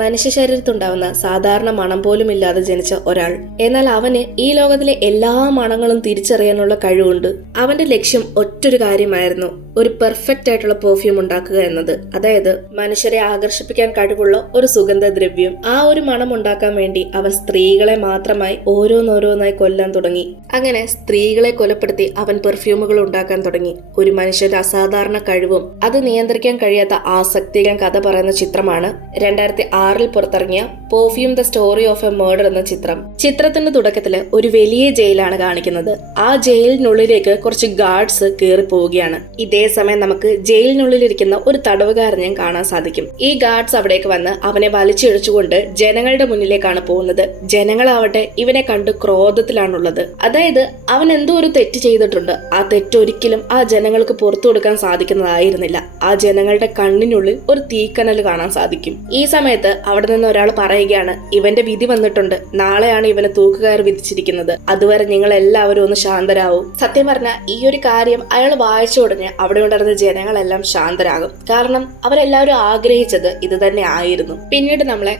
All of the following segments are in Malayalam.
മനുഷ്യ ശരീരത്തുണ്ടാവുന്ന സാധാരണ മണം പോലും ഇല്ലാതെ ജനിച്ച ഒരാൾ. എന്നാൽ അവന് ഈ ലോകത്തിലെ എല്ലാ മണങ്ങളും തിരിച്ചറിയാനുള്ള കഴിവുണ്ട്. അവന്റെ ലക്ഷ്യം ഒറ്റൊരു കാര്യമായിരുന്നു, ഒരു പെർഫെക്റ്റ് ആയിട്ടുള്ള പെർഫ്യൂം ഉണ്ടാക്കുക എന്നത്. അതായത് മനുഷ്യരെ ആകർഷിപ്പിക്കാൻ കഴിവുള്ള ഒരു സുഗന്ധദ്രവ്യം. ആ ഒരു മണം ഉണ്ടാക്കാൻ വേണ്ടി അവൻ സ്ത്രീകളെ മാത്രമായി ഓരോന്നോരോന്നായി കൊല്ലാൻ തുടങ്ങി. അങ്ങനെ സ്ത്രീകളെ കൊലപ്പെടുത്തി അവൻ പെർഫ്യൂമുകൾ ഉണ്ടാക്കാൻ തുടങ്ങി. ഒരു മനുഷ്യന്റെ അസാധാരണ കഴിവും അത് നിയന്ത്രിക്കാൻ കഴിയാത്ത ആസക്തിയും കഥ പറയുന്ന ചിത്രമാണ് 2006 പുറത്തിറങ്ങിയ perfume the story of A murder എന്ന ചിത്രം. ചിത്രത്തിന്റെ തുടക്കത്തില് ഒരു വലിയ ജയിലാണ് കാണിക്കുന്നത്. ആ ജയിലിനുള്ളിലേക്ക് കുറച്ച് ഗാർഡ്സ് കയറി പോവുകയാണ്. ഇതേ സമയം നമുക്ക് ജയിലിനുള്ളിലിരിക്കുന്ന ഒരു തടവുകാരനെയും കാണാൻ സാധിക്കും. ഈ ഗാർഡ്സ് അവിടേക്ക് വന്ന് അവനെ വലിച്ചിഴച്ചുകൊണ്ട് ജനങ്ങളുടെ മുന്നിലേക്കാണ് പോകുന്നത്. ജനങ്ങളാവട്ടെ ഇവനെ കണ്ട് ക്രോധത്തിലാണുള്ളത്. അതായത് അവൻ എന്തോ ഒരു തെറ്റ് ചെയ്തിട്ടുണ്ട്. ആ തെറ്റ് ഒരിക്കലും ആ ജനങ്ങൾക്ക് പുറത്തു കൊടുക്കാൻ സാധിക്കുന്നതായിരുന്നില്ല. ആ ജനങ്ങളുടെ കണ്ണിനുള്ളിൽ ഒരു തീക്കനൽ കാണാൻ സാധിക്കും. ഈ സമയത്ത് അവിടെ നിന്ന് ഒരാൾ പറയുകയാണ്, ഇവന്റെ വിധി വന്നിട്ടുണ്ട്, നാളെയാണ് ഇവന് തൂക്കുകയർ വിധിച്ചിരിക്കുന്നത്, അതുവരെ നിങ്ങൾ എല്ലാവരും ഒന്ന് ശാന്തരാവും. സത്യം പറഞ്ഞാൽ ഈ ഒരു കാര്യം അയാൾ വായിച്ച ഉടനെ അവിടെ ഉണ്ടായിരുന്ന ജനങ്ങളെല്ലാം ശാന്തരാകും. കാരണം അവരെല്ലാവരും ആഗ്രഹിച്ചത് ഇത് തന്നെ ആയിരുന്നു. പിന്നീട് നമ്മളെ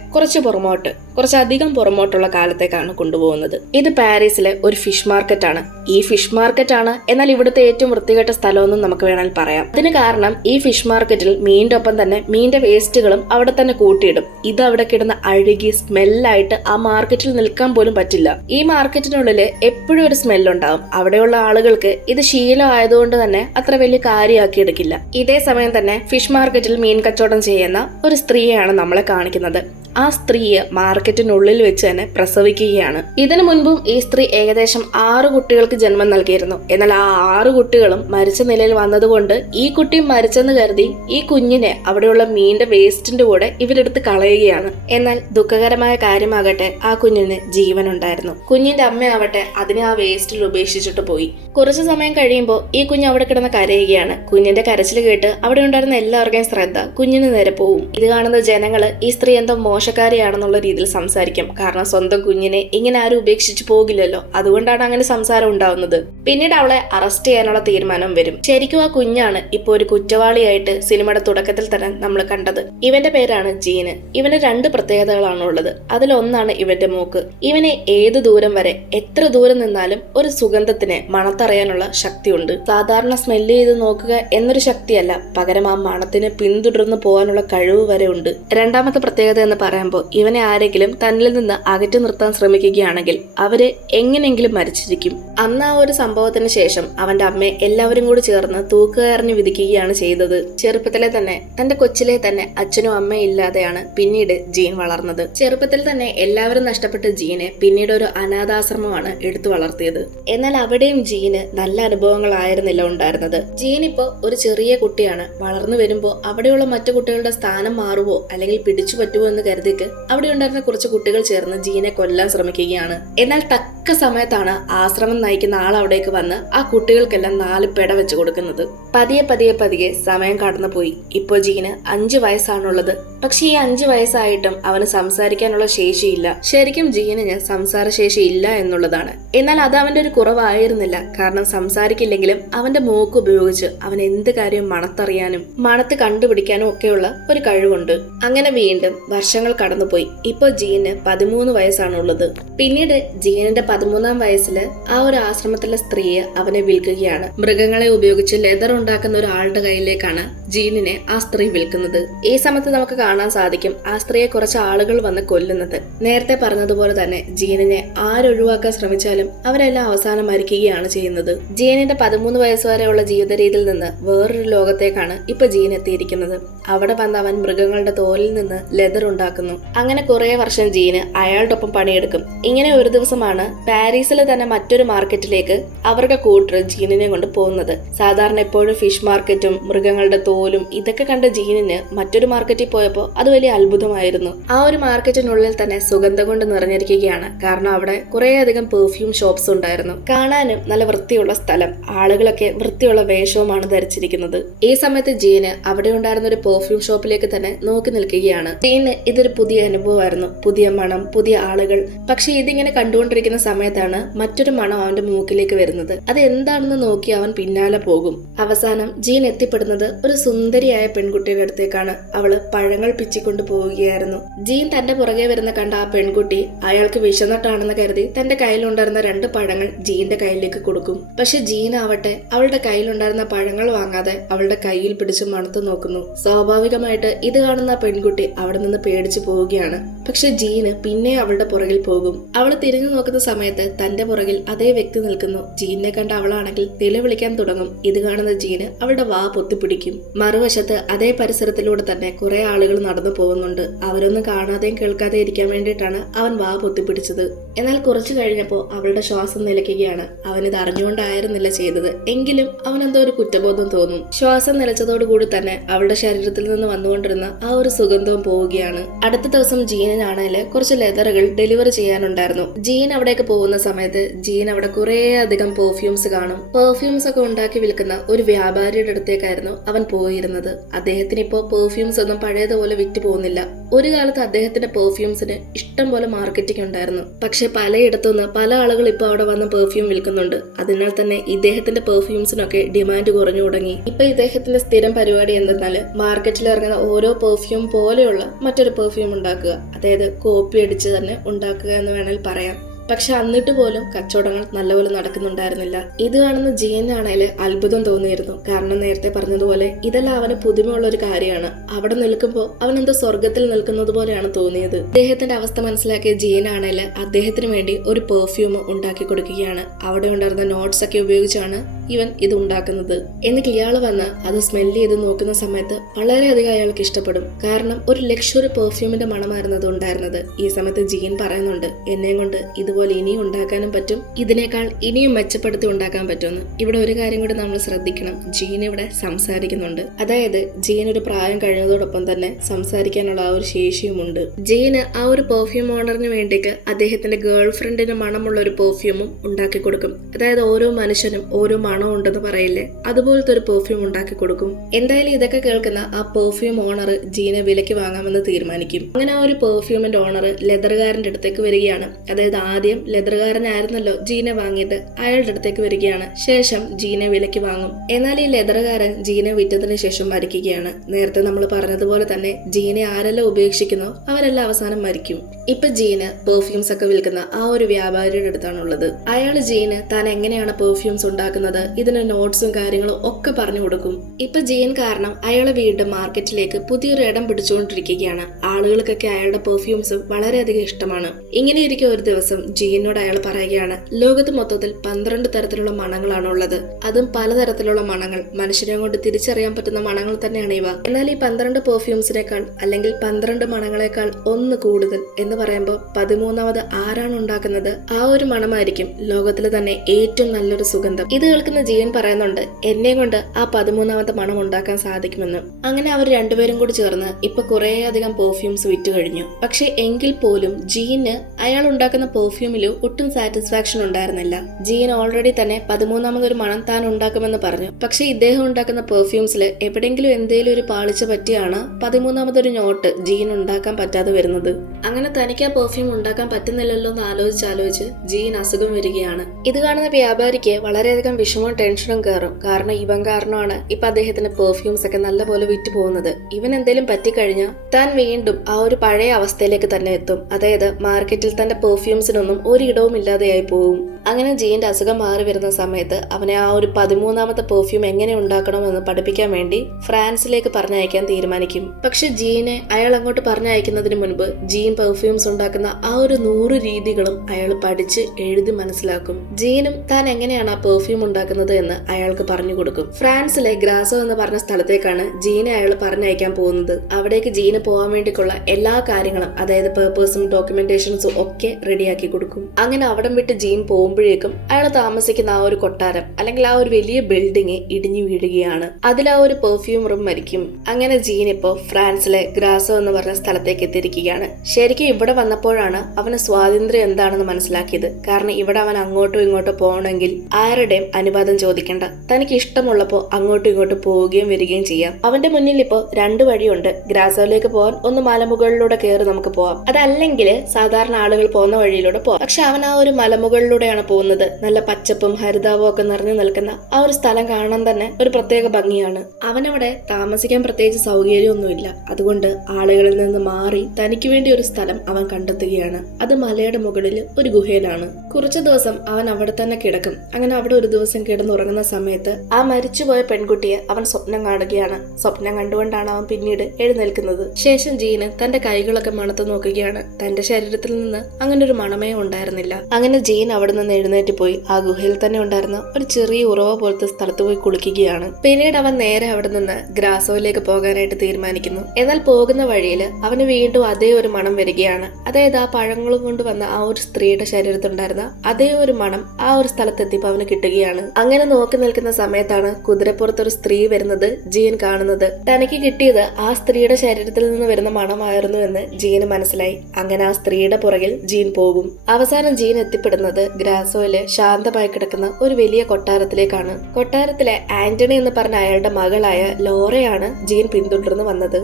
കുറച്ചധികം പുറമോട്ടുള്ള കാലത്തേക്കാണ് കൊണ്ടുപോകുന്നത്. ഇത് പാരീസിലെ ഒരു ഫിഷ് മാർക്കറ്റ് ആണ്. ഈ ഫിഷ് മാർക്കറ്റ് ആണ് എന്നാൽ ഇവിടുത്തെ ഏറ്റവും വൃത്തികെട്ട സ്ഥലമെന്നും നമുക്ക് വേണമെങ്കിൽ പറയാം. അതിന് കാരണം ഈ ഫിഷ് മാർക്കറ്റിൽ മീനിന്റെ ഒപ്പം തന്നെ മീനിന്റെ വേസ്റ്റുകളും അവിടെ തന്നെ കൂട്ടിയിടും. ഇത് അവിടെ കിടന്ന് അഴുകി സ്മെല്ലായിട്ട് ആ മാർക്കറ്റിൽ നിൽക്കാൻ പോലും പറ്റില്ല. ഈ മാർക്കറ്റിനുള്ളിൽ എപ്പോഴും ഒരു സ്മെല്ലുണ്ടാവും. അവിടെയുള്ള ആളുകൾക്ക് ഇത് ശീലമായതുകൊണ്ട് തന്നെ അത്ര വലിയ കാര്യമാക്കി എടുക്കില്ല. ഇതേ സമയം തന്നെ ഫിഷ് മാർക്കറ്റിൽ മീൻ കച്ചവടം ചെയ്യുന്ന ഒരു സ്ത്രീയാണ് നമ്മളെ കാണിക്കുന്നത്. ആ സ്ത്രീയെ മാർക്കറ്റിനുള്ളിൽ വെച്ച് തന്നെ പ്രസവിക്കുകയാണ്. ഇതിനു മുൻപും ഈ സ്ത്രീ ഏകദേശം 6 കുട്ടികൾക്ക് ജന്മം നൽകിയിരുന്നു. എന്നാൽ ആ 6 കുട്ടികളും മരിച്ച നിലയിൽ വന്നതുകൊണ്ട് ഈ കുട്ടി മരിച്ചെന്ന് കരുതി ഈ കുഞ്ഞിനെ അവിടെയുള്ള മീനിന്റെ വേസ്റ്റിന്റെ കൂടെ ഇവരെടുത്ത് കളയുകയാണ്. എന്നാൽ ദുഃഖകരമായ കാര്യമാകട്ടെ ആ കുഞ്ഞിന് ജീവനുണ്ടായിരുന്നു. കുഞ്ഞിന്റെ അമ്മയാവട്ടെ അതിനെ ആ വേസ്റ്റിൽ ഉപേക്ഷിച്ചിട്ട് പോയി. കുറച്ചു സമയം കഴിയുമ്പോൾ ഈ കുഞ്ഞ് അവിടെ കിടന്ന് കരയുകയാണ്. കുഞ്ഞിന്റെ കരച്ചിൽ കേട്ട് അവിടെ ഉണ്ടായിരുന്ന എല്ലാവർക്കും ശ്രദ്ധ കുഞ്ഞിന് നേരെ പോവും. ഇത് കാണുന്ന ജനങ്ങള് ഈ സ്ത്രീ എന്തോ മോശക്കാരിയാണെന്നുള്ള രീതിയിൽ സംസാരിക്കും. കാരണം സ്വന്തം കുഞ്ഞിനെ ഇങ്ങനെ ആരും ഉപേക്ഷിച്ചു പോകില്ലല്ലോ, അതുകൊണ്ടാണ് അങ്ങനെ സംസാരം ഉണ്ടാവുന്നത്. പിന്നീട് അവളെ അറസ്റ്റ് ചെയ്യാനുള്ള തീരുമാനം വരും. ശരിക്കും ആ കുഞ്ഞാണ് ഇപ്പൊ ഒരു കുറ്റവാളിയായിട്ട് സിനിമയുടെ തുടക്കത്തിൽ തന്നെ നമ്മൾ കണ്ടത്. ഇവന്റെ പേരാണ് ജീന്. ഇവന് 2 പ്രത്യേകതകളാണ് ഉള്ളത്. അതിലൊന്നാണ് ഇവന്റെ മൂക്ക്. ഇവനെ ഏത് ദൂരം വരെ എത്ര ദൂരം നിന്നാലും ഒരു സുഗന്ധത്തിനെ മണത്തറിയാനുള്ള ശക്തിയുണ്ട്. സാധാരണ സ്മെല്ല് ചെയ്ത് നോക്കുക എന്നൊരു ശക്തിയല്ല, പകരം ആ മണത്തിന് പിന്തുടർന്ന് പോകാനുള്ള കഴിവ് വരെ ഉണ്ട്. രണ്ടാമത്തെ പ്രത്യേകത എന്ന് പറയുമ്പോൾ ഇവനെ ആരെങ്കിലും തന്നിൽ നിന്ന് അകറ്റി നിർത്താൻ ശ്രമിക്കുകയാണെങ്കിൽ അവര് എങ്ങനെയെങ്കിലും മരിച്ചിരിക്കും. അന്ന് ആ ഒരു സംഭവത്തിന് ശേഷം അവന്റെ അമ്മയെ എല്ലാവരും കൂടി ചേർന്ന് തൂക്കുകയറിന് വിധിക്കുകയാണ് ചെയ്തത്. ചെറുപ്പത്തിലെ തന്നെ തന്റെ കൊച്ചിലെ തന്നെ അച്ഛനും അമ്മയും ഇല്ലാതെയാണ് പിന്നീട് ജീൻ വളർന്നത്. ചെറുപ്പത്തിൽ തന്നെ എല്ലാവരും നഷ്ടപ്പെട്ട ജീനെ പിന്നീട് ഒരു അനാഥാശ്രമമാണ് എടുത്തു വളർത്തിയത്. എന്നാൽ അവിടെയും ജീന് നല്ല അനുഭവങ്ങളായിരുന്നില്ല ഉണ്ടായിരുന്നത്. ജീൻ ഇപ്പോ ഒരു ചെറിയ കുട്ടിയാണ്. വളർന്നു വരുമ്പോ അവിടെയുള്ള മറ്റു കുട്ടികളുടെ സ്ഥാനം മാറുവോ അല്ലെങ്കിൽ പിടിച്ചു പറ്റുമോ എന്ന് കരുതിയിട്ട് അവിടെ ഉണ്ടായിരുന്ന കുറച്ച് കുട്ടികൾ ചേർന്ന് ജീനെ കൊല്ലാൻ ശ്രമിക്കുകയാണ്. എന്നാൽ തക്ക സമയത്താണ് ആശ്രമം നയിക്കുന്ന ആൾ അവിടേക്ക് വന്ന് ആ കുട്ടികൾക്കെല്ലാം 4 പെട വെച്ച് കൊടുക്കുന്നത്. പതിയെ സമയം കടന്നുപോയി. ഇപ്പൊ ജീന് 5 വയസ്സാണുള്ളത്. പക്ഷെ ഈ 5 വയസ്സായിട്ടും അവന് സംസാരിക്കാനുള്ള ശേഷിയില്ല. ശരിക്കും ജീനിന് സംസാരശേഷി ഇല്ല എന്നുള്ളതാണ്. എന്നാൽ അത് അവന്റെ ഒരു കുറവായിരുന്നില്ല. കാരണം സംസാരിക്കില്ലെങ്കിലും അവന്റെ മൂക്ക് ഉപയോഗിച്ച് അവൻ എന്ത് കാര്യവും മണത്തറിയാനും മണത്ത് കണ്ടുപിടിക്കാനും ഒക്കെയുള്ള ഒരു കഴിവുണ്ട്. അങ്ങനെ വീണ്ടും വർഷങ്ങൾ കടന്നുപോയി. ഇപ്പൊ ജീന് 13 വയസ്സാണുള്ളത്. പിന്നീട് ജീനിന്റെ 13ാം വയസ്സില് ആ ഒരു ആശ്രമത്തിലെ സ്ത്രീയെ അവനെ വിൽക്കുകയാണ്. മൃഗങ്ങളെ ഉപയോഗിച്ച് ലെതർ ഉണ്ടാക്കുന്ന ഒരാളുടെ കയ്യിലേക്കാണ് ജീനിനെ ആ സ്ത്രീ വിൽക്കുന്നത്. ഈ സമയത്ത് നമുക്ക് കാണാൻ സാധിക്കും ആ സ്ത്രീയെ കുറച്ച് ആളുകൾ വന്ന് കൊല്ലുന്നത്. നേരത്തെ പറഞ്ഞതുപോലെ തന്നെ ജീനിനെ ആരൊഴിവാക്കാൻ ശ്രമിച്ചാലും അവരെല്ലാം അവസാനം മരിക്കുകയാണ് ചെയ്യുന്നത്. ജീനിന്റെ 13 വയസ്സ് വരെയുള്ള ജീവിത രീതിയിൽ നിന്ന് വേറൊരു ലോകത്തേക്കാണ് ഇപ്പൊ ജീൻ എത്തിയിരിക്കുന്നത്. അവിടെ വന്ന് അവൻ മൃഗങ്ങളുടെ തോലിൽ നിന്ന് ലെതർ ഉണ്ടാക്കുന്നു. അങ്ങനെ കുറെ വർഷം ജീന് അയാളുടെ ഒപ്പം പണിയെടുക്കും. ഇങ്ങനെ ഒരു ദിവസമാണ് പാരീസിലെ തന്നെ മറ്റൊരു മാർക്കറ്റിലേക്ക് അവരുടെ കൂട്ടർ ജീനിനെ കൊണ്ട് പോകുന്നത്. സാധാരണ എപ്പോഴും ഫിഷ് മാർക്കറ്റും മൃഗങ്ങളുടെ തോലും ഇതൊക്കെ കണ്ട ജീനിന് മറ്റൊരു മാർക്കറ്റിൽ പോയപ്പോൾ കണ്ടപ്പോൾ അത് വലിയ അത്ഭുതമായിരുന്നു. ആ ഒരു മാർക്കറ്റിനുള്ളിൽ തന്നെ സുഗന്ധം കൊണ്ട് നിറഞ്ഞിരിക്കുകയാണ്. കാരണം അവിടെ കുറേയധികം പെർഫ്യൂം ഷോപ്സ് ഉണ്ടായിരുന്നു. കാണാനും നല്ല വൃത്തിയുള്ള സ്ഥലം, ആളുകളൊക്കെ വൃത്തിയുള്ള വേഷവുമാണ് ധരിച്ചിരിക്കുന്നത്. ഈ സമയത്ത് ജീന് അവിടെ ഉണ്ടായിരുന്ന ഒരു പെർഫ്യൂം ഷോപ്പിലേക്ക് തന്നെ നോക്കി നിൽക്കുകയാണ്. ജീന് ഇതൊരു പുതിയ അനുഭവമായിരുന്നു. പുതിയ മണം, പുതിയ ആളുകൾ. പക്ഷെ ഇതിങ്ങനെ കണ്ടുകൊണ്ടിരിക്കുന്ന സമയത്താണ് മറ്റൊരു മണം അവന്റെ മൂക്കിലേക്ക് വരുന്നത്. അത് എന്താണെന്ന് നോക്കി അവൻ പിന്നാലെ പോകും. അവസാനം ജീൻ എത്തിപ്പെടുന്നത് ഒരു സുന്ദരിയായ പെൺകുട്ടിയുടെ അടുത്തേക്കാണ്. അവള് പഴങ്ങൾ പിച്ചിക്കൊണ്ട് പോവുകയായിരുന്നു. ജീൻ തന്റെ പുറകെ വരുന്ന കണ്ട ആ പെൺകുട്ടി അയാൾക്ക് വിശന്നിട്ടാണെന്ന് കരുതി തന്റെ കയ്യിലുണ്ടായിരുന്ന 2 പഴങ്ങൾ ജീന്റെ കയ്യിലേക്ക് കൊടുക്കും. പക്ഷെ ജീൻ ആവട്ടെ അവളുടെ കയ്യിലുണ്ടായിരുന്ന പഴങ്ങൾ വാങ്ങാതെ അവളുടെ കയ്യിൽ പിടിച്ച് മണത്ത് നോക്കുന്നു. സ്വാഭാവികമായിട്ട് ഇത് കാണുന്ന ആ പെൺകുട്ടി അവിടെ നിന്ന് പേടിച്ചു പോവുകയാണ്. പക്ഷെ ജീന് പിന്നെ അവളുടെ പുറകിൽ പോകും. അവൾ തിരിഞ്ഞു നോക്കുന്ന സമയത്ത് തന്റെ പുറകിൽ അതേ വ്യക്തി നിൽക്കുന്നു. ജീനിനെ കണ്ട അവളാണെങ്കിൽ നിലവിളിക്കാൻ തുടങ്ങും. ഇത് കാണുന്ന ജീന് അവളുടെ വാ പൊത്തിപ്പിടിക്കും. മറുവശത്ത് അതേ പരിസരത്തിലൂടെ തന്നെ കുറെ ആളുകൾ നടന്നു പോകുന്നുണ്ട്. അവരൊന്നും കാണാതെയും കേൾക്കാതെ ഇരിക്കാൻ വേണ്ടിയിട്ടാണ് അവൻ വാ പൊത്തിപ്പിടിച്ചത്. എന്നാൽ കുറച്ചു കഴിഞ്ഞപ്പോൾ അവളുടെ ശ്വാസം നിലയ്ക്കുകയാണ്. അവനിത് അറിഞ്ഞുകൊണ്ടായിരുന്നില്ല ചെയ്തത്. എങ്കിലും അവൻ എന്തോ ഒരു കുറ്റബോധം തോന്നും. ശ്വാസം നിലച്ചതോടുകൂടി തന്നെ അവളുടെ ശരീരത്തിൽ നിന്ന് വന്നുകൊണ്ടിരുന്ന ആ ഒരു സുഗന്ധവും പോവുകയാണ്. അടുത്ത ദിവസം ജീനിനാണേല് കുറച്ച് ലെതറുകൾ ഡെലിവറി ചെയ്യാനുണ്ടായിരുന്നു. ജീൻ അവിടേക്ക് പോകുന്ന സമയത്ത് ജീൻ അവിടെ കുറേ അധികം പെർഫ്യൂംസ് കാണും. പെർഫ്യൂംസ് ഒക്കെ ഉണ്ടാക്കി വിൽക്കുന്ന ഒരു വ്യാപാരിയുടെ അടുത്തേക്കായിരുന്നു അവൻ പോയിരുന്നത്. അദ്ദേഹത്തിന് ഇപ്പോൾ പെർഫ്യൂംസ് ഒന്നും പഴയതുപോലെ വിറ്റ് പോകുന്നില്ല. ഒരു കാലത്ത് അദ്ദേഹത്തിന്റെ പെർഫ്യൂംസിന് ഇഷ്ടം പോലെ മാർക്കറ്റിംഗ് ഉണ്ടായിരുന്നു. പക്ഷെ പലയിടത്തുനിന്ന് പല ആളുകൾ ഇപ്പോൾ അവിടെ വന്ന് പെർഫ്യൂം വിൽക്കുന്നുണ്ട്. അതിനാൽ തന്നെ ഇദ്ദേഹത്തിന്റെ പെർഫ്യൂംസിനൊക്കെ ഡിമാൻഡ് കുറഞ്ഞു തുടങ്ങി. ഇപ്പൊ ഇദ്ദേഹത്തിന്റെ സ്ഥിരം പരിപാടി എന്തെന്നാല് മാർക്കറ്റിൽ ഇറങ്ങുന്ന ഓരോ പെർഫ്യൂം പോലെയുള്ള മറ്റൊരു പെർഫ്യൂം ഉണ്ടാക്കുക. അതായത് കോപ്പി അടിച്ച് തന്നെ ഉണ്ടാക്കുക എന്ന് വേണമെങ്കിൽ പറയാം. പക്ഷെ എന്നിട്ട് പോലും കച്ചവടങ്ങൾ നല്ലപോലെ നടക്കുന്നുണ്ടായിരുന്നില്ല. ഇത് കാണുന്ന ജീനാണേല് അത്ഭുതം തോന്നിയിരുന്നു. കാരണം നേരത്തെ പറഞ്ഞതുപോലെ ഇതെല്ലാം അവന് പുതുമയുള്ള ഒരു കാര്യമാണ്. അവിടെ നിൽക്കുമ്പോൾ അവൻ എന്തോ സ്വർഗത്തിൽ നിൽക്കുന്നത് പോലെയാണ് തോന്നിയത്. അദ്ദേഹത്തിന്റെ അവസ്ഥ മനസ്സിലാക്കിയ ജീനാണേല് അദ്ദേഹത്തിന് വേണ്ടി ഒരു പെർഫ്യൂം ഉണ്ടാക്കി കൊടുക്കുകയാണ്. അവിടെ ഉണ്ടായിരുന്ന നോട്ട്സ് ഒക്കെ ഉപയോഗിച്ചാണ് ഇവൻ ഇത് ഉണ്ടാക്കുന്നത്. എന്നിട്ട് ഇയാൾ വന്ന് അത് സ്മെല്ല് ചെയ്ത് നോക്കുന്ന സമയത്ത് വളരെയധികം അയാൾക്ക് ഇഷ്ടപ്പെടും. കാരണം ഒരു ലക്ഷറി പെർഫ്യൂമിന്റെ മണമായിരുന്നു അത് ഉണ്ടായിരുന്നത്. ഈ സമയത്ത് ജീൻ പറയുന്നുണ്ട്, എന്നെയും കൊണ്ട് ഇതുപോലെ ഇനിയും ഉണ്ടാക്കാനും പറ്റും, ഇതിനേക്കാൾ ഇനിയും മെച്ചപ്പെടുത്തി ഉണ്ടാക്കാൻ പറ്റുമെന്ന്. ഇവിടെ ഒരു കാര്യം കൂടി നമ്മൾ ശ്രദ്ധിക്കണം. ജീൻ ഇവിടെ സംസാരിക്കുന്നുണ്ട്. അതായത് ജീൻ ഒരു പ്രായം കഴിഞ്ഞതോടൊപ്പം തന്നെ സംസാരിക്കാനുള്ള ആ ഒരു ശേഷിയുമുണ്ട്. ജീന് ആ ഒരു പെർഫ്യൂം ഓണറിന് വേണ്ടിയിട്ട് അദ്ദേഹത്തിന്റെ ഗേൾ ഫ്രണ്ടിന് മണമുള്ള ഒരു പെർഫ്യൂമും ഉണ്ടാക്കി കൊടുക്കും. അതായത് ഓരോ മനുഷ്യനും ഓരോ മണം ഉണ്ടെന്ന് പറയില്ലേ, അതുപോലത്തെ ഒരു പെർഫ്യൂം ഉണ്ടാക്കി കൊടുക്കും. എന്തായാലും ഇതൊക്കെ കേൾക്കുന്ന ആ പെർഫ്യൂം ഓണർ ജീനെ വിലയ്ക്ക് വാങ്ങാമെന്ന് തീരുമാനിക്കും. അങ്ങനെ ആ ഒരു പെർഫ്യൂമിന്റെ ഓണർ ലെതറുകാരന്റെ അടുത്തേക്ക് വരികയാണ്. അതായത് ആദ്യം ലെതറുകാരനായിരുന്നല്ലോ ജീനെ വാങ്ങിയത്, അയാളുടെ അടുത്തേക്ക് വരികയാണ്. ശേഷം ജീനെ വിലയ്ക്ക് വാങ്ങും. എന്നാൽ ഈ ലെതറുകാരൻ ജീനെ വിറ്റതിന് ശേഷം മരിക്കുകയാണ്. നേരത്തെ നമ്മൾ പറഞ്ഞതുപോലെ തന്നെ ജീനെ ആരെല്ലാം ഉപേക്ഷിക്കുന്നോ അവരെല്ലാം അവസാനം മരിക്കും. ഇപ്പൊ ജീന് പെർഫ്യൂംസ് ഒക്കെ വിൽക്കുന്ന ആ ഒരു വ്യാപാരിയുടെ അടുത്താണുള്ളത്. അയാൾ ജീന് താൻ എങ്ങനെയാണ് പെർഫ്യൂംസ് ഉണ്ടാക്കുന്നത്, ഇതിന് നോട്ട്സും കാര്യങ്ങളും ഒക്കെ പറഞ്ഞു കൊടുക്കും. ഇപ്പൊ ജീൻ കാരണം അയാളെ വീണ്ടും മാർക്കറ്റിലേക്ക് പുതിയൊരു ഇടം പിടിച്ചുകൊണ്ടിരിക്കുകയാണ്. ആളുകൾക്കൊക്കെ അയാളുടെ പെർഫ്യൂംസ് വളരെയധികം ഇഷ്ടമാണ്. ഇങ്ങനെയിരിക്കും ഒരു ദിവസം ജീനോട് അയാൾ പറയുകയാണ്, ലോകത്ത് മൊത്തത്തിൽ 12 തരത്തിലുള്ള മണങ്ങളാണ് ഉള്ളത്. അതും പലതരത്തിലുള്ള മണങ്ങൾ, മനുഷ്യരെ കൊണ്ട് തിരിച്ചറിയാൻ പറ്റുന്ന മണങ്ങൾ തന്നെയാണ് ഇവ. എന്നാൽ ഈ 12 പെർഫ്യൂംസിനേക്കാൾ അല്ലെങ്കിൽ 12 മണങ്ങളെക്കാൾ ഒന്ന് കൂടുതൽ എന്ന് പറയുമ്പോൾ 13ാമത് ആരാണ് ഉണ്ടാക്കുന്നത്, ആ ഒരു മണമായിരിക്കും ലോകത്തിലെ തന്നെ ഏറ്റവും നല്ലൊരു സുഗന്ധം. ഇത് കേൾക്കുന്ന ജീൻ പറയുന്നുണ്ട്, എന്നെ കൊണ്ട് ആ 13ാമത്തെ മണം ഉണ്ടാക്കാൻ സാധിക്കുമെന്ന്. അങ്ങനെ അവർ രണ്ടുപേരും കൂടി ചേർന്ന് ഇപ്പൊ കുറേ അധികം പെർഫ്യൂംസ് വിറ്റ് കഴിഞ്ഞു. പക്ഷെ എങ്കിൽ പോലും ജീന് അയാൾ ഉണ്ടാക്കുന്ന പെർഫ്യൂമില് ഒട്ടും സാറ്റിസ്ഫാക്ഷൻ ഉണ്ടായിരുന്നില്ല. ജീൻ ഓൾറെഡി തന്നെ 13ാമതൊരു മണം താൻ ഉണ്ടാക്കുമെന്ന് പറഞ്ഞു. പക്ഷെ ഇദ്ദേഹം ഉണ്ടാക്കുന്ന പെർഫ്യൂംസിൽ എവിടെയെങ്കിലും എന്തെങ്കിലും ഒരു പാളിച്ച പറ്റിയാണ് 13ാമതൊരു നോട്ട് ജീൻ ഉണ്ടാക്കാൻ പറ്റാതെ വരുന്നത്. അങ്ങനെ തനിക്ക് ആ പെർഫ്യൂം ഉണ്ടാക്കാൻ പറ്റുന്നില്ലല്ലോ എന്ന് ആലോചിച്ച് ജീൻ അസുഖം വരികയാണ്. ഇത് കാണുന്ന വ്യാപാരിക്ക് വളരെയധികം വിഷമവും ടെൻഷനും കയറും. കാരണം ഇവൻ കാരണമാണ് ഇപ്പൊ അദ്ദേഹത്തിന്റെ പെർഫ്യൂംസ് ഒക്കെ നല്ലപോലെ വിറ്റ് പോകുന്നത്. ഇവൻ എന്തെങ്കിലും പറ്റിക്കഴിഞ്ഞാൽ താൻ വീണ്ടും ആ ഒരു പഴയ അവസ്ഥയിലേക്ക് തന്നെ എത്തും. അതായത് മാർക്കറ്റിൽ തന്റെ പെർഫ്യൂംസിനൊന്നും ഒരിടവും ഇല്ലാതെയായി പോവും. അങ്ങനെ ജീന്റെ അസുഖം മാറി വരുന്ന സമയത്ത് അവനെ ആ ഒരു 13ാമത്തെ പെർഫ്യൂം എങ്ങനെ ഉണ്ടാക്കണമെന്ന് പഠിപ്പിക്കാൻ വേണ്ടി ഫ്രാൻസിലേക്ക് പറഞ്ഞയക്കാൻ തീരുമാനിക്കും. പക്ഷെ ജീനെ അയാൾ അങ്ങോട്ട് പറഞ്ഞയക്കുന്നതിന് മുൻപ് ജീൻ പെർഫ്യൂംസ് ഉണ്ടാക്കുന്ന ആ ഒരു 100 രീതികളും അയാൾ പഠിച്ച് എഴുതി മനസ്സിലാക്കും. ജീനും താൻ എങ്ങനെയാണ് ആ പെർഫ്യൂം ഉണ്ടാക്കുന്നത് എന്ന് അയാൾക്ക് പറഞ്ഞു കൊടുക്കും. ഫ്രാൻസിലെ ഗ്രാസോ എന്ന് പറഞ്ഞ സ്ഥലത്തേക്കാണ് ജീനെ അയാൾ പറഞ്ഞയക്കാൻ പോകുന്നത്. അവിടേക്ക് ജീന് പോകാൻ വേണ്ടിക്കുള്ള എല്ലാ കാര്യങ്ങളും, അതായത് പേപ്പേഴ്സും ഡോക്യുമെന്റേഷൻസും ഒക്കെ റെഡിയാക്കി കൊടുക്കും. അങ്ങനെ അവിടം വിട്ട് ജീൻ പോകുമ്പോൾ പോകുമ്പോഴേക്കും അയാൾ താമസിക്കുന്ന ആ ഒരു കൊട്ടാരം അല്ലെങ്കിൽ ആ ഒരു വലിയ ബിൽഡിംഗ് ഇടിഞ്ഞു വീഴുകയാണ്. അതിൽ ആ ഒരു പെർഫ്യൂം റൂം മരിക്കും. അങ്ങനെ ജീൻ ഇപ്പോ ഫ്രാൻസിലെ ഗ്രാസോ എന്ന് പറഞ്ഞ സ്ഥലത്തേക്ക് എത്തിയിരിക്കുകയാണ്. ശരിക്കും ഇവിടെ വന്നപ്പോഴാണ് അവന് സ്വാതന്ത്ര്യം എന്താണെന്ന് മനസ്സിലാക്കിയത്. കാരണം ഇവിടെ അവൻ അങ്ങോട്ടും ഇങ്ങോട്ടും പോകണമെങ്കിൽ ആരുടെയും അനുവാദം ചോദിക്കേണ്ട. തനിക്ക് ഇഷ്ടമുള്ളപ്പോ അങ്ങോട്ടും ഇങ്ങോട്ടും പോവുകയും വരികയും ചെയ്യാം. അവന്റെ മുന്നിൽ ഇപ്പോ 2 വഴിയുണ്ട്. ഗ്രാസോയിലേക്ക് പോകാൻ ഒന്ന് മലമുകളിലൂടെ കയറി നമുക്ക് പോവാം, അതല്ലെങ്കിൽ സാധാരണ ആളുകൾ പോകുന്ന വഴിയിലൂടെ പോവാം. പക്ഷെ അവൻ ആ ഒരു മലമുകളിലൂടെയാണ് പോകുന്നത്. നല്ല പച്ചപ്പും ഹരിതാപവും ഒക്കെ നിറഞ്ഞു നിൽക്കുന്ന ആ ഒരു സ്ഥലം കാണാൻ തന്നെ ഒരു പ്രത്യേക ഭംഗിയാണ്. അവനവിടെ താമസിക്കാൻ പ്രത്യേകിച്ച് സൗകര്യമൊന്നുമില്ല. അതുകൊണ്ട് ആളുകളിൽ നിന്ന് മാറി തനിക്ക് വേണ്ടി ഒരു സ്ഥലം അവൻ കണ്ടെത്തുകയാണ്. അത് മലയുടെ മുകളിൽ ഒരു ഗുഹയിലാണ്. കുറച്ചു ദിവസം അവൻ അവിടെ തന്നെ കിടക്കും. അങ്ങനെ അവിടെ ഒരു ദിവസം കിടന്നുറങ്ങുന്ന സമയത്ത് ആ മരിച്ചുപോയ പെൺകുട്ടിയെ അവൻ സ്വപ്നം കാണുകയാണ്. സ്വപ്നം കണ്ടുകൊണ്ടാണ് അവൻ പിന്നീട് എഴുന്നേൽക്കുന്നത്. ശേഷം ജീന് തന്റെ കൈകളൊക്കെ മണത്ത് നോക്കുകയാണ്. തന്റെ ശരീരത്തിൽ നിന്ന് അങ്ങനെ ഒരു മണമേ ഉണ്ടായിരുന്നില്ല. അങ്ങനെ ജീൻ അവിടെ നിന്ന് എഴുന്നേറ്റ് പോയി ആ ഗുഹയിൽ തന്നെ ഉണ്ടായിരുന്ന ഒരു ചെറിയ ഉറവ പോലത്തെ സ്ഥലത്ത് പോയി കുളിക്കുകയാണ്. പിന്നീട് അവൻ നേരെ അവിടെ നിന്ന് ഗ്രാസോയിലേക്ക് പോകാനായിട്ട് തീരുമാനിക്കുന്നു. എന്നാൽ പോകുന്ന വഴിയിൽ അവന് വീണ്ടും അതേ ഒരു മണം വരികയാണ്. അതായത് ആ പഴങ്ങളും കൊണ്ട് വന്ന ആ ഒരു സ്ത്രീയുടെ ശരീരത്തുണ്ടായിരുന്ന അതേ ഒരു മണം ആ ഒരു സ്ഥലത്തെത്തിയപ്പോൾ അവന് കിട്ടുകയാണ്. അങ്ങനെ നോക്കി നിൽക്കുന്ന സമയത്താണ് കുതിരപ്പുറത്തൊരു സ്ത്രീ വരുന്നത് ജീൻ കാണുന്നത്. തനിക്ക് കിട്ടിയത് ആ സ്ത്രീയുടെ ശരീരത്തിൽ നിന്ന് വരുന്ന മണമായിരുന്നു എന്ന് ജീന് മനസ്സിലായി. അങ്ങനെ ആ സ്ത്രീയുടെ പുറകിൽ ജീൻ പോകും. അവസാനം ജീൻ എത്തിപ്പെടുന്നത് ഗ്രാസോയിലെ ശാന്തമായി കിടക്കുന്ന ഒരു വലിയ കൊട്ടാരത്തിലേക്കാണ്. കൊട്ടാരത്തിലെ ആന്റണി എന്ന് പറഞ്ഞ അയാളുടെ മകളായ ലോറയാണ് ജീൻ പിന്തുടർന്ന് വന്നത്.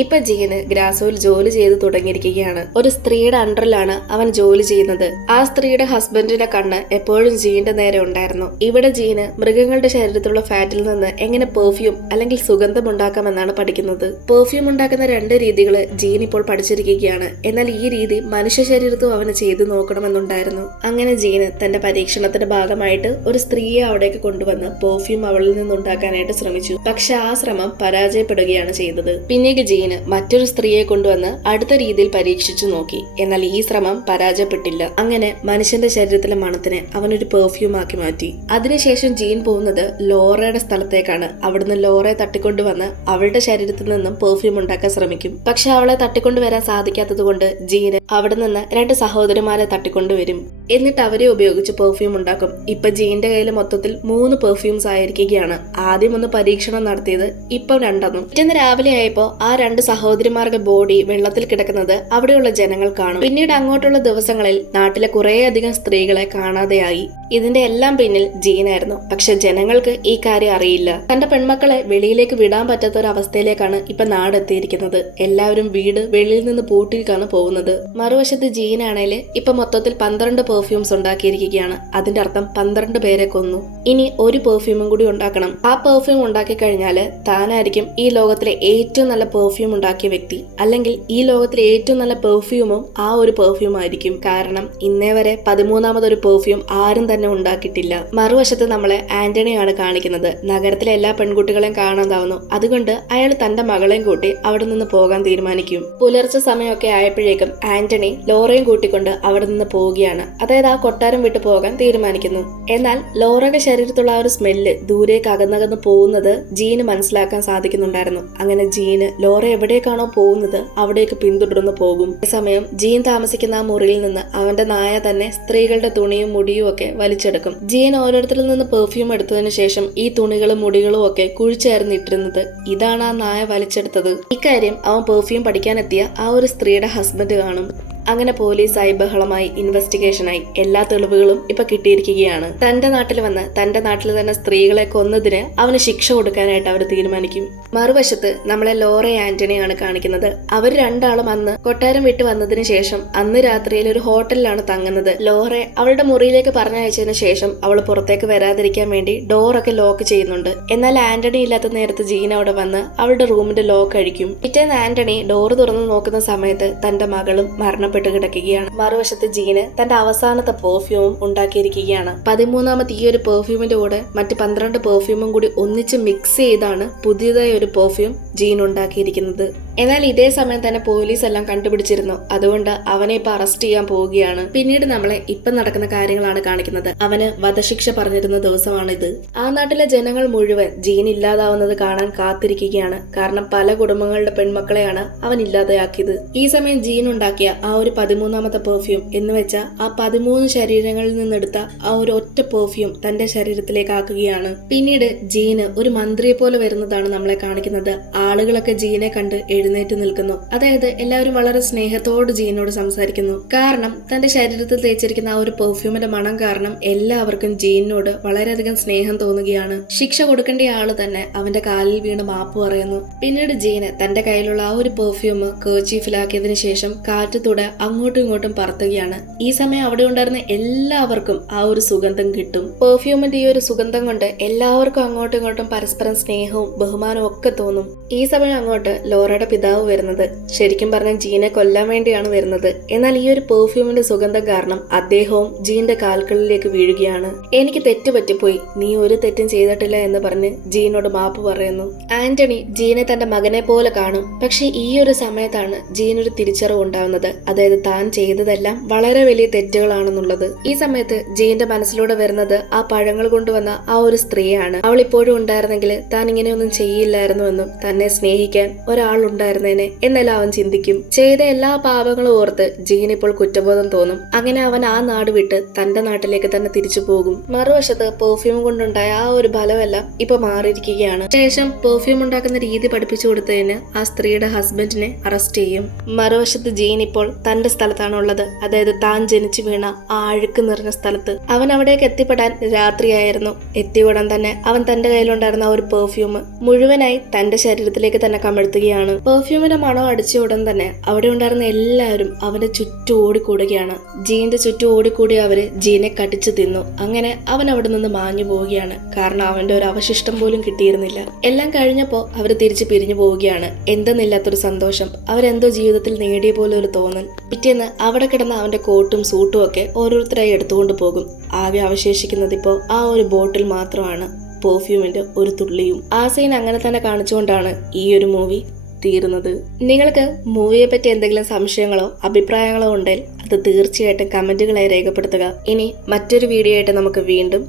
ഇപ്പൊ ജീന് ഗ്രാസോയിൽ ജോലി ചെയ്ത് തുടങ്ങിയിരിക്കുകയാണ്. ഒരു സ്ത്രീയുടെ അണ്ടറിലാണ് അവൻ ജോലി ചെയ്യുന്നത്. ആ സ്ത്രീയുടെ ഹസ്ബൻഡിന്റെ കണ്ണ് എപ്പോഴും ജീന്റെ നേരെ ഉണ്ടായിരുന്നു. ഇവിടെ ജീന് മൃഗങ്ങളുടെ ശരീരത്തിലുള്ള ഫാറ്റിൽ നിന്ന് എങ്ങനെ പെർഫ്യൂം അല്ലെങ്കിൽ സുഗന്ധം ഉണ്ടാക്കാമെന്നാണ് പഠിക്കുന്നത്. പെർഫ്യൂം ഉണ്ടാക്കുന്ന 2 രീതികൾ ജീൻ ഇപ്പോൾ പഠിച്ചിരിക്കുകയാണ്. എന്നാൽ ഈ രീതി മനുഷ്യ ശരീരത്തും അവന് ചെയ്തു നോക്കണമെന്നുണ്ടായിരുന്നു. അങ്ങനെ ജീന് തന്റെ പരീക്ഷണത്തിന്റെ ഭാഗമായിട്ട് ഒരു സ്ത്രീയെ അവിടേക്ക് കൊണ്ടുവന്ന് പെർഫ്യൂം അവളിൽ നിന്നുണ്ടാക്കാനായിട്ട് ശ്രമിച്ചു. പക്ഷെ ആ ശ്രമം പരാജയപ്പെടുകയാണ് ചെയ്തത്. പിന്നീട് മറ്റൊരു സ്ത്രീയെ കൊണ്ടുവന്ന് അടുത്ത രീതിയിൽ പരീക്ഷിച്ചു നോക്കി. എന്നാൽ ഈ ശ്രമം പരാജയപ്പെട്ടില്ല. അങ്ങനെ മനുഷ്യന്റെ ശരീരത്തിലെ മണത്തിനെ അവനൊരു പെർഫ്യൂം ആക്കി മാറ്റി. അതിനുശേഷം ജീൻ പോകുന്നത് ലോറയുടെ സ്ഥലത്തേക്കാണ്. അവിടുന്ന് ലോറയെ തട്ടിക്കൊണ്ടുവന്ന് അവളുടെ ശരീരത്തിൽ നിന്നും പെർഫ്യൂം ഉണ്ടാക്കാൻ ശ്രമിക്കും. പക്ഷെ അവളെ തട്ടിക്കൊണ്ടുവരാൻ സാധിക്കാത്തത് കൊണ്ട് ജീന് അവിടെ നിന്ന് 2 സഹോദരിമാരെ തട്ടിക്കൊണ്ടുവരും. എന്നിട്ട് അവരെ ഉപയോഗിച്ച് പെർഫ്യൂം ഉണ്ടാക്കും. ഇപ്പൊ ജീന്റെ കയ്യിൽ മൊത്തത്തിൽ 3 പെർഫ്യൂംസ് ആയിരിക്കുകയാണ്. ആദ്യം ഒന്ന് പരീക്ഷണം നടത്തിയത്, ഇപ്പം 2. പിറ്റേന്ന് രാവിലെ ആയപ്പോ ആ 2 സഹോദരിമാരുടെ ബോഡി വെള്ളത്തിൽ കിടക്കുന്നത് അവിടെയുള്ള ജനങ്ങൾ കാണും. പിന്നീട് അങ്ങോട്ടുള്ള ദിവസങ്ങളിൽ നാട്ടിലെ കുറേയധികം സ്ത്രീകളെ കാണാതെയായി. ഇതിന്റെ എല്ലാം പിന്നിൽ ജീനായിരുന്നു. പക്ഷെ ജനങ്ങൾക്ക് ഈ കാര്യം അറിയില്ല. തന്റെ പെൺമക്കളെ വെളിയിലേക്ക് വിടാൻ പറ്റാത്ത ഒരു അവസ്ഥയിലേക്കാണ് ഇപ്പൊ നാടെത്തിയിരിക്കുന്നത്. എല്ലാവരും വീട് വെളിയിൽ നിന്ന് പൂട്ടിയിട്ടാണ് പോകുന്നത്. മറുവശത്ത് ജീനാണേല് ഇപ്പൊ മൊത്തത്തിൽ 12 പെർഫ്യൂംസ് ഉണ്ടാക്കിയിരിക്കുകയാണ്. അതിന്റെ അർത്ഥം 12 പേരെ കൊന്നു. ഇനി ഒരു പെർഫ്യൂമും കൂടി ഉണ്ടാക്കണം. ആ പെർഫ്യൂം ഉണ്ടാക്കി കഴിഞ്ഞാല് താനായിരിക്കും ഈ ലോകത്തിലെ ഏറ്റവും നല്ല പെർഫ്യൂം ഉണ്ടാക്കിയ വ്യക്തി. അല്ലെങ്കിൽ ഈ ലോകത്തിലെ ഏറ്റവും നല്ല പെർഫ്യൂമും ആ ഒരു പെർഫ്യൂം ആയിരിക്കും. കാരണം ഇന്നേ വരെ 13ാമതൊരു പെർഫ്യൂം ആരും തന്നെ ഉണ്ടാക്കിയിട്ടില്ല. മറുവശത്ത് നമ്മളെ ആന്റണിയാണ് കാണിക്കുന്നത്. നഗരത്തിലെ എല്ലാ പെൺകുട്ടികളെയും കാണാതാവുന്നു. അതുകൊണ്ട് അയാൾ തന്റെ മകളെയും കൂട്ടി അവിടെ നിന്ന് പോകാൻ തീരുമാനിക്കും. പുലർച്ചെ സമയമൊക്കെ ആയപ്പോഴേക്കും ആന്റണി ലോറയും കൂട്ടിക്കൊണ്ട് അവിടെ നിന്ന് പോവുകയാണ്. അതായത് ആ കൊട്ടാരം വിട്ടു പോകാൻ തീരുമാനിക്കുന്നു. എന്നാൽ ലോറയുടെ ശരീരത്തുള്ള ആ ഒരു സ്മെല്ല് ദൂരേക്ക് അകന്നകന്ന് പോകുന്നത് ജീന് മനസ്സിലാക്കാൻ സാധിക്കുന്നുണ്ടായിരുന്നു. അങ്ങനെ ജീന് ലോറ എവിടേക്കാണോ പോകുന്നത് അവിടേക്ക് പിന്തുടർന്ന് പോകും. അതേസമയം ജീൻ താമസിക്കുന്ന ആ മുറിയിൽ നിന്ന് അവന്റെ നായ തന്നെ സ്ത്രീകളുടെ തുണിയും മുടിയും ഒക്കെ വലിച്ചെടുക്കും. ജീൻ ഓരോരുത്തരിൽ നിന്ന് പെർഫ്യൂം എടുത്തതിനു ശേഷം ഈ തുണികളും മുടികളും ഒക്കെ കുഴിച്ചേർന്നിട്ടിരുന്നത് ഇതാണ് ആ നായ വലിച്ചെടുത്തത്. ഇക്കാര്യം അവൻ പെർഫ്യൂം പഠിക്കാനെത്തിയ ആ ഒരു സ്ത്രീയുടെ ഹസ്ബൻഡ് കാണും. അങ്ങനെ പോലീസായി ബഹളമായി ഇൻവെസ്റ്റിഗേഷനായി എല്ലാ തെളിവുകളും ഇപ്പൊ കിട്ടിയിരിക്കുകയാണ്. തന്റെ നാട്ടിൽ വന്ന് തന്റെ നാട്ടിൽ തന്നെ സ്ത്രീകളെ കൊന്നതിന് അവന് ശിക്ഷ കൊടുക്കാനായിട്ട് അവർ തീരുമാനിക്കും. മറുവശത്ത് നമ്മളെ ലോറ ആന്റണിയാണ് കാണിക്കുന്നത്. അവർ 2 ആളും അന്ന് കൊട്ടാരം വിട്ട് വന്നതിന് ശേഷം അന്ന് രാത്രിയിൽ ഒരു ഹോട്ടലിലാണ് തങ്ങുന്നത്. ലോറെ അവളുടെ മുറിയിലേക്ക് പറഞ്ഞയച്ചതിന് ശേഷം അവൾ പുറത്തേക്ക് വരാതിരിക്കാൻ വേണ്ടി ഡോറൊക്കെ ലോക്ക് ചെയ്യുന്നുണ്ട്. എന്നാൽ ആന്റണി ഇല്ലാത്ത നേരത്ത് ജീൻ അവിടെ വന്ന് അവളുടെ റൂമിന്റെ ലോക്ക് അഴിക്കും. പിറ്റേന്ന് ആന്റണി ഡോർ തുറന്ന് നോക്കുന്ന സമയത്ത് തന്റെ മകളും മരണപ്പെട്ടു കിടക്കുകയാണ്. മറുവശത്ത് ജീന് തന്റെ അവസാനത്തെ പെർഫ്യൂമും ഉണ്ടാക്കിയിരിക്കുകയാണ്. 13ാമത്തെ ഈ ഒരു പെർഫ്യൂമിന്റെ കൂടെ മറ്റ് 12 പെർഫ്യൂമും കൂടി ഒന്നിച്ച് മിക്സ് ചെയ്താണ് പുതിയതായി ഒരു പെർഫ്യൂം ജീൻ ഉണ്ടാക്കിയിരിക്കുന്നത്. എന്നാൽ ഇതേ സമയം തന്നെ പോലീസ് എല്ലാം കണ്ടുപിടിച്ചിരുന്നു. അതുകൊണ്ട് അവനെ ഇപ്പൊ അറസ്റ്റ് ചെയ്യാൻ പോവുകയാണ്. പിന്നീട് നമ്മളെ ഇപ്പൊ നടക്കുന്ന കാര്യങ്ങളാണ് കാണിക്കുന്നത്. അവന് വധശിക്ഷ പറഞ്ഞിരുന്ന ദിവസമാണിത്. ആ നാട്ടിലെ ജനങ്ങൾ മുഴുവൻ ജീൻ ഇല്ലാതാവുന്നത് കാണാൻ കാത്തിരിക്കുകയാണ്. കാരണം പല കുടുംബങ്ങളുടെ പെൺമക്കളെയാണ് അവൻ ഇല്ലാതെയാക്കിയത്. ഈ സമയം ജീൻ ഉണ്ടാക്കിയ ആ ഒരു 13ാമത്തെ പെർഫ്യൂം എന്ന് വെച്ചാൽ ആ 13 ശരീരങ്ങളിൽ നിന്നെടുത്ത ആ ഒരു ഒറ്റ പെർഫ്യൂം തന്റെ ശരീരത്തിലേക്ക് ആക്കുകയാണ്. പിന്നീട് ജീന് ഒരു മന്ത്രിയെ പോലെ വരുന്നതാണ് നമ്മളെ കാണിക്കുന്നത്. ആളുകളൊക്കെ ജീനെ കണ്ട് എഴുന്നേറ്റ് നിൽക്കുന്നു. അതായത് എല്ലാവരും വളരെ സ്നേഹത്തോട് ജീനോട് സംസാരിക്കുന്നു. കാരണം തന്റെ ശരീരത്തിൽ തേച്ചിരിക്കുന്ന ആ ഒരു പെർഫ്യൂമിന്റെ മണം കാരണം എല്ലാവർക്കും ജീനോട് വളരെയധികം സ്നേഹം തോന്നുകയാണ്. ശിക്ഷ കൊടുക്കേണ്ട ആള് തന്നെ അവന്റെ കാലിൽ വീണ് മാപ്പ് പറയുന്നു. പിന്നീട് ജീന് തന്റെ കയ്യിലുള്ള ആ ഒരു പെർഫ്യൂം കേർച്ചീഫിലാക്കിയതിനു ശേഷം കാറ്റത്തൂടെ അങ്ങോട്ടും ഇങ്ങോട്ടും പറത്തുകയാണ്. ഈ സമയം അവിടെ ഉണ്ടായിരുന്ന എല്ലാവർക്കും ആ ഒരു സുഗന്ധം കിട്ടും. പെർഫ്യൂമിന്റെ ഈ ഒരു സുഗന്ധം കൊണ്ട് എല്ലാവർക്കും അങ്ങോട്ടും ഇങ്ങോട്ടും പരസ്പരം സ്നേഹവും ബഹുമാനവും ഒക്കെ തോന്നും. ഈ സമയം അങ്ങോട്ട് ലോറയുടെ പിതാവ് വരുന്നത് ശരിക്കും പറഞ്ഞാൽ ജീനെ കൊല്ലാൻ വേണ്ടിയാണ് വരുന്നത്. എന്നാൽ ഈ ഒരു പെർഫ്യൂമിന്റെ സുഗന്ധം കാരണം അദ്ദേഹവും ജീന്റെ കാൽക്കളിലേക്ക് വീഴുകയാണ്. എനിക്ക് തെറ്റ് പറ്റിപ്പോയി, നീ ഒരു തെറ്റും ചെയ്തിട്ടില്ല എന്ന് പറഞ്ഞ് ജീനോട് മാപ്പ് പറയുന്നു. ആന്റണി ജീനെ തന്റെ മകനെ പോലെ കാണും. പക്ഷെ ഈ ഒരു സമയത്താണ് ജീനൊരു തിരിച്ചറിവ് ഉണ്ടാവുന്നത്. അതായത് താൻ ചെയ്തതെല്ലാം വളരെ വലിയ തെറ്റുകളാണെന്നുള്ളത്. ഈ സമയത്ത് ജീന്റെ മനസ്സിലൂടെ വരുന്നത് ആ പഴങ്ങൾ കൊണ്ടുവന്ന ആ ഒരു സ്ത്രീയാണ്. അവൾ ഇപ്പോഴും ഉണ്ടായിരുന്നെങ്കിൽ താൻ ഇങ്ങനെയൊന്നും ചെയ്യില്ലായിരുന്നുവെന്നും തന്നെ സ്നേഹിക്കാൻ ഒരാളുണ്ടായിരുന്നേനെ എന്നെല്ലാം അവൻ ചിന്തിക്കും. ചെയ്ത എല്ലാ പാപങ്ങളും ഓർത്ത് ജീൻ ഇപ്പോൾ കുറ്റബോധം തോന്നും. അങ്ങനെ അവൻ ആ നാട് വിട്ട് തന്റെ നാട്ടിലേക്ക് തന്നെ തിരിച്ചു പോകും. മറുവശത്ത് പെർഫ്യൂം കൊണ്ടുണ്ടായ ആ ഒരു ഫലമെല്ലാം ഇപ്പൊ മാറിയിരിക്കുകയാണ്. ശേഷം പെർഫ്യൂം ഉണ്ടാക്കുന്ന രീതി പഠിപ്പിച്ചു കൊടുത്തതിന് ആ സ്ത്രീയുടെ ഹസ്ബൻഡിനെ അറസ്റ്റ് ചെയ്യും. മറുവശത്ത് ജീൻ ഇപ്പോൾ തന്റെ സ്ഥലത്താണ് ഉള്ളത്. അതായത് താൻ ജനിച്ചു വീണ ആ അഴുക്ക് നിറഞ്ഞ സ്ഥലത്ത്. അവൻ അവിടേക്ക് എത്തിപ്പെടാൻ രാത്രിയായിരുന്നു. എത്തിയ ഉടൻ തന്നെ അവൻ തന്റെ കയ്യിലുണ്ടായിരുന്ന ആ ഒരു പെർഫ്യൂം മുഴുവനായി തന്റെ ശരീരത്തിലേക്ക് തന്നെ കമഴ്ത്തുകയാണ്. പെർഫ്യൂമിന്റെ മണം അടിച്ച ഉടൻ തന്നെ അവിടെ ഉണ്ടായിരുന്ന എല്ലാവരും അവന്റെ ചുറ്റും ഓടിക്കൂടുകയാണ്. ജീന്റെ ചുറ്റും ഓടിക്കൂടി അവര് ജീനെ കടിച്ചു തിന്നു. അങ്ങനെ അവൻ അവിടെ നിന്ന് മാഞ്ഞു പോവുകയാണ്. കാരണം അവന്റെ ഒരു അവശിഷ്ടം പോലും കിട്ടിയിരുന്നില്ല. എല്ലാം കഴിഞ്ഞപ്പോ അവര് തിരിച്ചു പിരിഞ്ഞു പോവുകയാണ്. എന്തെന്നില്ലാത്തൊരു സന്തോഷം. അവരെന്തോ ജീവിതത്തിൽ നേടിയ പോലെ ഒരു തോന്നൽ. പിറ്റേന്ന് അവിടെ കിടന്ന അവന്റെ കോട്ടും സൂട്ടും ഒക്കെ ഓരോരുത്തരായി എടുത്തുകൊണ്ട് പോകും. ആകെ അവശേഷിക്കുന്നത് ഇപ്പോ ആ ഒരു ബോട്ടിൽ മാത്രമാണ്, പെർഫ്യൂമിന്റെ ഒരു തുള്ളിയും. ആ സീൻ അങ്ങനെ തന്നെ കാണിച്ചുകൊണ്ടാണ് ഈ ഒരു മൂവി തീരുന്നത്. നിങ്ങൾക്ക് മൂവിയെ പറ്റി എന്തെങ്കിലും സംശയങ്ങളോ അഭിപ്രായങ്ങളോ ഉണ്ടെങ്കിൽ അത് തീർച്ചയായിട്ടും കമന്റുകളായി രേഖപ്പെടുത്തുക. ഇനി മറ്റൊരു വീഡിയോ ആയിട്ട് നമുക്ക് വീണ്ടും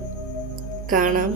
കാണാം.